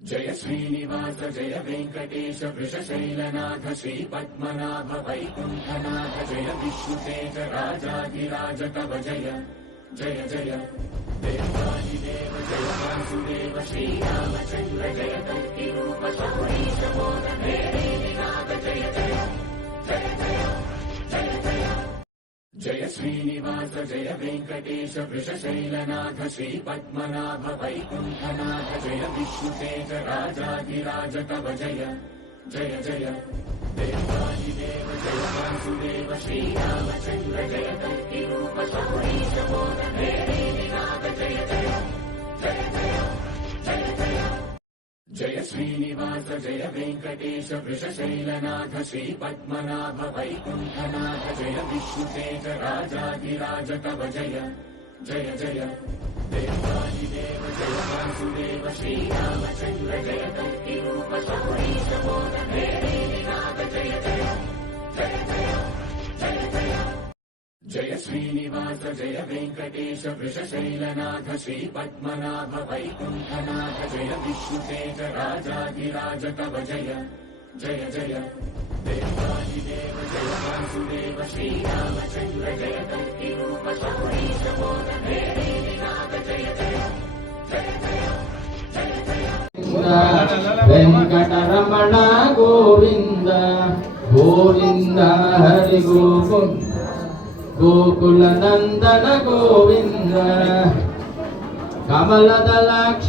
जय श्रीनिवास जय वेंकटेश वृषशैलनाथ श्रीपद्मनाभ वैकुण्ठनाथ जय विष्णुतेज राजाधिराज कव जय जय जय देवादिदेव जय वासुदेव श्रीरामचन्द्र जय कल्किरूप शौरीश बोधनाथ जय जय जय जय जय जय जय श्रीनिवास जय वेंकटेश वृषशैलनाथ श्रीपद्मनाभ वैकुण्ठनाथ जय विष्णुतेज राजाधिराज कव जय जय जय देवादिदेव जय वासुदेव श्रीरामचन्द्र जय कल्किरूप शौरीश बोधनाथ जय जय जय जय जय जय जय श्रीनिवास जय वेंकटेश वृषशैलनाथ श्रीपद्मनाभ वैकुण्ठनाथ जय विष्णुतेज राजाधिराज कव जय जय जय देवादिदेव जय वासुदेव श्रीरामचन्द्र जय कल्किरूप शौरीश बोधनाथ जय जय जय जय जय जय जय श्रीनिवास जय वेंकटेश वृषशैलनाथ श्रीपद्मनाभ वैकुण्ठनाथ जय विष्णुतेज राजाधिराज कव जय जय जय देवादिदेव जय वासुदेव श्रीरामचन्द्र जय कल्किरूप शौरीश बोधनाथ जय जय जय जय जय जय वेंकटरमण गोविंद गोविंद हरि गोविंद गोकुल नंदन गोविंद कमलदलाक्ष